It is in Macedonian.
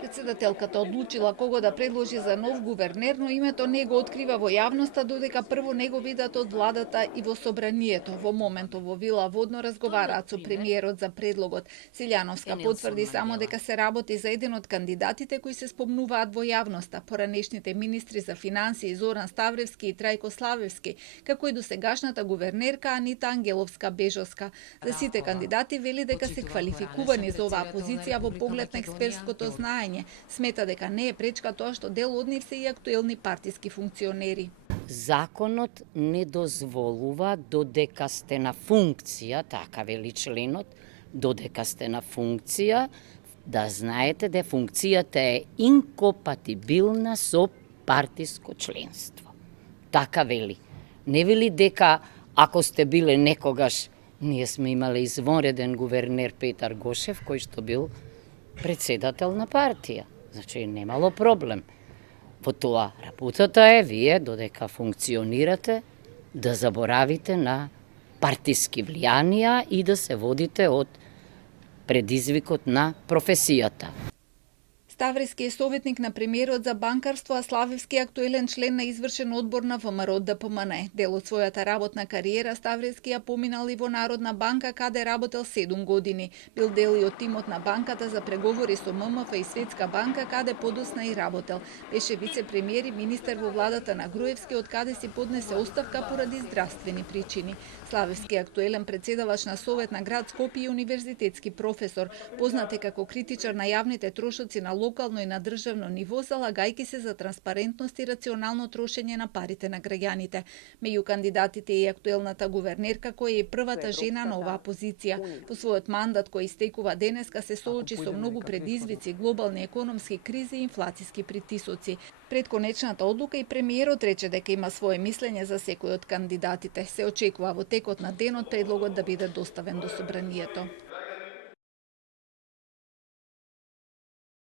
Председателката одлучила кого да предложи за нов гувернер, но името не го открива во јавноста, додека прво не го видат од владата и во собранието. Во моментов во Вила Водно разговараат со премиерот за предлогот. Силјановска потврди само дека се работи за еден од кандидатите кои се спомнуваат во јавноста, поранешните министри за финансии Зоран Ставревски и Трајко Славевски, како и досегашната гувернерка Анита Ангеловска-Бежовска. За сите кандидати вели дека се квалификувани за оваа позиција во поглед на експертското знаење. Смета дека не е пречка тоа што дел од нив се и актуелни партиски функционери. Законот не дозволува додека сте на функција, така вели членот, додека сте на функција, да знаете дека функцијата е инкомпатибилна со партиско членство. Така вели. Не вели дека ако сте биле некогаш, ние сме имале извонреден гувернер Петар Гошев, кој што бил председател на партија. Значи, немало проблем. Во тоа работата е вие, додека функционирате, да заборавите на партиски влијанија и да се водите од предизвикот на професијата. Ставревски е советник на премиерот за банкарство, а Славевски е актуелен член на извршен одбор на ВМРО ДПМН. Дел од својата работна кариера Ставревски ја поминал и во Народна банка, каде работел 7 години. Бил дел и од тимот на банката за преговори со ММФ и Светска банка, каде подосна и работел. Беше вице-премиер и министер во владата на Груевски, од каде си поднесе оставка поради здравствени причини. Славевски е актуелен председавач на Совет на град Скопје и универзитетски професор. Познат е како критичар на јавните трошоци на локално и на државно ниво, залагајќи се за транспарентност и рационално трошење на парите на граѓаните. Меѓу кандидатите е и актуелната гувернерка, која е првата жена на оваа позиција. Во својот мандат кој истекува денеска се соочи со многу предизвици, глобални економски кризи и инфлацијски притисоци. Пред конечната одлука и премиерот рече дека има свое мислење за секој од кандидатите. Се очекува во текот на денот предлогот да биде доставен до собранието.